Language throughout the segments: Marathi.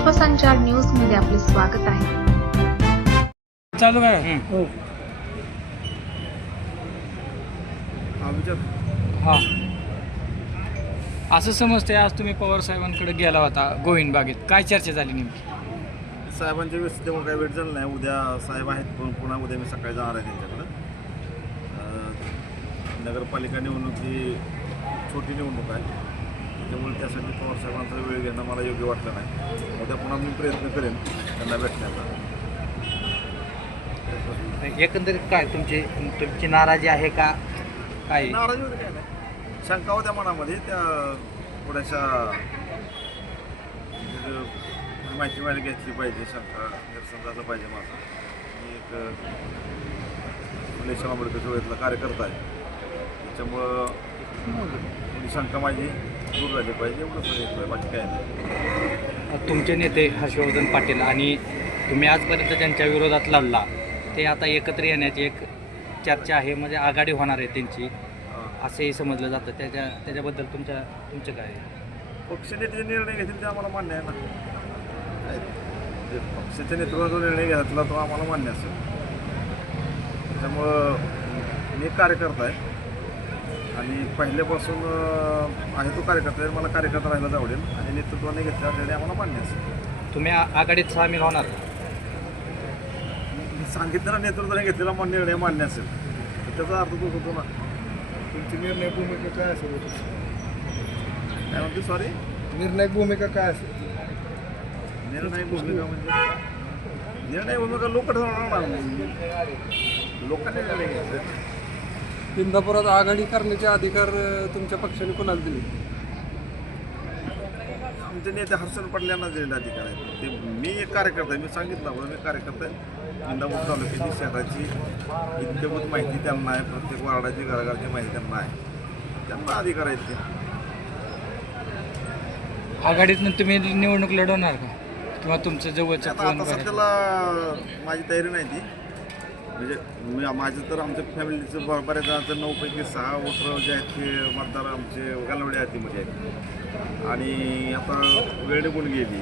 विश्वसंचार न्यूजमध्ये आपले स्वागत आहे. चालू काय हो. हा. असं समजतंय आज तुम्ही पवार साहेबांकडे गेला होता गोविंद बागेत. काय चर्चा झाली नेमकी? साहेबांच्या व्यवस्थित तेव्हा काही वेळ झाला नाही. उद्या साहेब आहेत पण पुन्हा उद्या मी सकाळी जाणार आहे त्यांच्याकडं. नगरपालिका निवडणूक ही छोटी निवडणूक आहे. त्यामुळे त्यासाठी पवार साहेबांचा वेळ घेणं मला योग्य वाटलं नाही. उद्या पुन्हा मी प्रयत्न करेन त्यांना भेटण्याचा. एकंदरीत काय तुमची तुमची नाराजी आहे का? काय? नाराजी वगैरे काय नाही. शंका होत्या मनामध्ये त्या थोड्याशा म्हणजे माहिती व्हायला घेतली पाहिजे शंका झालं पाहिजे माझं. मी एक फुलेशाह आंबेडकर चळवळीतला कार्यकर्ता आहे. त्याच्यामुळं शंका माझी. दूर झाली पाहिजे एवढंच आहे, बाकी काय नाही. तुमचे नेते हर्षवर्धन पाटील आणि तुम्ही आजपर्यंत ज्यांच्या विरोधात लढला ते आता एकत्र येण्याची एक चर्चा आहे म्हणजे आघाडी होणार आहे त्यांची हां. असंही समजलं जातं. त्याच्या त्याच्याबद्दल तुमच्या तुमचं काय? आहे? पक्षाने जे निर्णय घेतील ते आम्हाला मान्य आहे ना. काय ते पक्षाच्या नेतृत्वाचा निर्णय घेतला तो आम्हाला मान्य असेल. त्यामुळं मी एक कार्यकर्ता आहे. आणि पहिल्यापासून आहे तो कार्यकर्ता आहे मला कार्यकर्ता राहायला आवडेल आणि नेतृत्वाने घेतलेला निर्णय आम्हाला मान्य असेल तुम्ही आघाडीत सामील होणार मी सांगितलं ना नेतृत्वाने घेतलेला मा- निर्णय मान्य असेल. तर त्याचा अर्थ तोच होतो ना. तुमची निर्णय भूमिका काय असेल? काय म्हणते सॉरी निर्णायक भूमिका काय असेल? निर्णय भूमिका म्हणजे? निर्णय भूमिका लोक ठरवणार. ना लोकांनी निर्णय घ्यायचा इंदापुरात आघाडी करण्याचे अधिकार तुमच्या पक्षाने कोणाला दिले? आमचे नेते हर्षण पडल्यांना दिलेले अधिकार आहेत. ते मी एक कार्यकर्ता आहे मी सांगितलं होतं मी कार्यकर्ता आहे. इंदापूर तालुक्याची शहराची इत्यभूत माहिती त्यांना आहे प्रत्येक वार्डाची घराघरची माहिती त्यांना आहे. त्यांना अधिकार आहेत ते. आघाडीतून तुम्ही निवडणूक लढवणार का? किंवा तुमचं जवळचं आता कोण बरं? सध्याला माझी तयारी नाही ती. म्हणजे माझं तर आमच्या फॅमिलीचं बऱ्याच जणांचं नऊपैकी सहा वोटर जे आहेत ते मतदार आमचे गालवडे हातीमध्ये आहेत. आणि आता वेळ निघून गेली.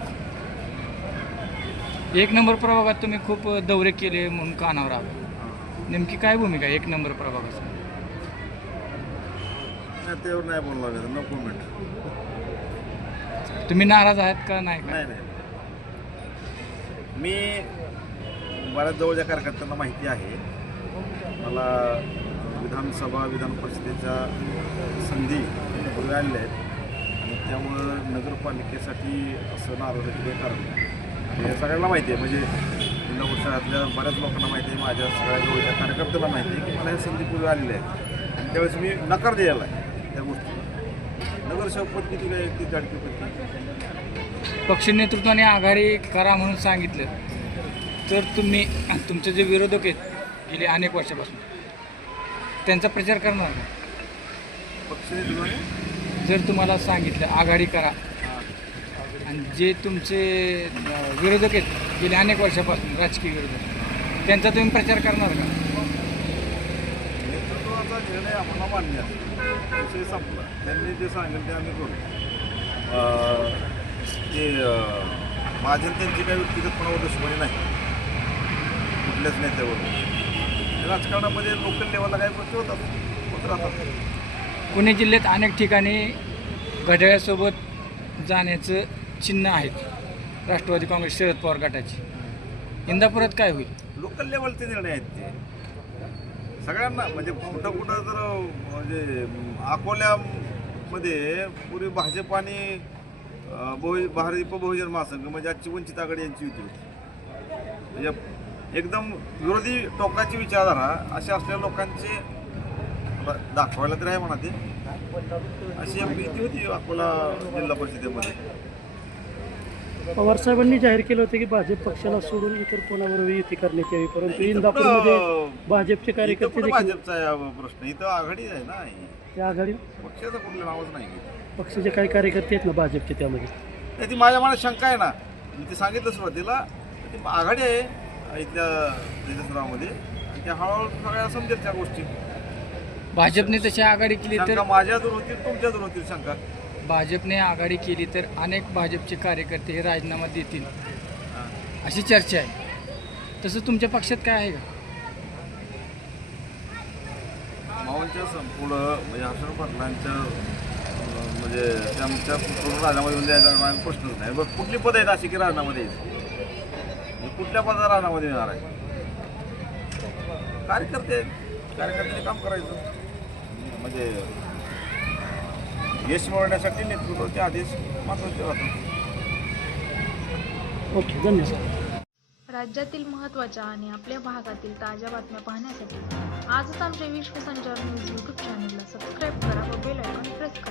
एक नंबर प्रभागात तुम्ही खूप दौरे केले म्हणून कानावर आलो. नेमकी काय भूमिका एक नंबर प्रभागाची? त्यावर नाही बोलणार लागेल नको मिनिट तुम्ही नाराज आहात का नाही नाही. मी बऱ्याच जवळच्या कार्यकर्त्यांना माहिती आहे. मला विधानसभा विधान परिषदेच्या संधी पूर्वी आलेल्या आहेत. आणि त्यामुळं नगरपालिकेसाठी असं नाराजाची काही कारण हे सगळ्यांना माहिती आहे. म्हणजे जिल्हा शहरातल्या बऱ्याच लोकांना माहिती आहे. माझ्या सगळ्या जवळच्या कार्यकर्त्यांना माहिती आहे की मला ह्या संधी पूर्वी आलेल्या आहेत. आणि त्यावेळेस मी नकार द्यायला आहे त्या गोष्टीला. नगरसेवकपद किती आहे? ती गाडकी पद पक्ष नेतृत्वाने आघाडी करा म्हणून सांगितलं. तर तुम्ही तुमचे जे विरोधक आहेत गेले अनेक वर्षापासून त्यांचा प्रचार करणार का? पक्ष जर तुम्हाला सांगितलं आघाडी करा. आणि जे तुमचे विरोधक आहेत गेले अनेक वर्षापासून राजकीय विरोधक त्यांचा तुम्ही प्रचार करणार का? नेतृत्वाचा निर्णय आम्हाला मान्य आहे. विषय संपला. त्यांनी जे सांगेल ते आम्ही करू. ते माझ्या त्यांची काही व्यक्तिगतपणावर दुश्मनी नाही. कुठल्याच नेत्यावर राजकारणामध्ये लोकल लेवलला काही गोष्टी होतात. होत राहतात. पुणे जिल्ह्यात अनेक ठिकाणी घड्याळ्यासोबत जाण्याचं चिन्ह आहेत. राष्ट्रवादी काँग्रेस शरद पवार गटाची. इंदापुरात काय होईल? लोकल लेवलचे निर्णय आहेत ते. सगळ्यांना म्हणजे कुठं कुठं जर म्हणजे अकोल्यामध्ये पूर्वी भाजप आणि बहु भारतीय बहुजन महासंघ म्हणजे आजची वंचित आघाडी यांची युती होती. म्हणजे एकदम विरोधी टोकाची विचारधारा अशा असलेल्या लोकांचे दाखवायला तर आहे म्हणा ते. अशी युती होती अकोला जिल्हा परिषदेमध्ये. पवार साहेबांनी जाहीर केलं होतं की भाजप पक्षाला सोडून इतर कोणाबरोबर युती करण्यात यावी परंतु इंदापूरमध्ये भाजपचे कार्यकर्ते भाजपचा हा प्रश्न? इथं आघाडी आहे ना. त्या आघाडी पक्षाचं कुठलं नावच नाही पक्षाचे काही कार्यकर्ते आहेत ना भाजपचे त्यामध्ये? ती माझ्या मनात शंका आहे ना. मी ते सांगितलं सुरुवातीला ती आघाडी आहे. इथल्या देशस्रावामध्ये आणि त्या हळूहळू सगळ्या समजेल त्या गोष्टी. भाजपने तशी आघाडी केली तर शंका माझ्या दूर होतील तुमच्या दूर होतील शंका. भाजपने आघाडी केली तर अनेक भाजपचे कार्यकर्ते हे राजीनामा देतील. अशी चर्चा आहे. तसं तुमच्या पक्षात काय आहे का? मावळच्या संपूर्ण म्हणजे हर्षण पाटलांच्या अं, म्हणजे त्यांच्या पूर्ण राजीनामा देऊन द्यायचा प्रश्नच नाही. बरं कुठली पद आहेत अशी की राजीनामा द्यायची? म्हणजे कुठल्या राजीनामा देणार आहे? कार्यकर्ते. कार्यकर्त्यांनी काम करायचं. म्हणजे यश मिळवण्यासाठी नेतृत्वाचे आदेश महत्त्वाचे राहतात. ओके धन्यवाद. राज्यातील महत्त्वाच्या आणि आपल्या भागातील ताज्या बातम्या पाहण्यासाठी आजच आमच्या विश्वसंचार न्यूज यूट्यूब चॅनलला सबस्क्राईब करा व बेल आयकॉन प्रेस करा.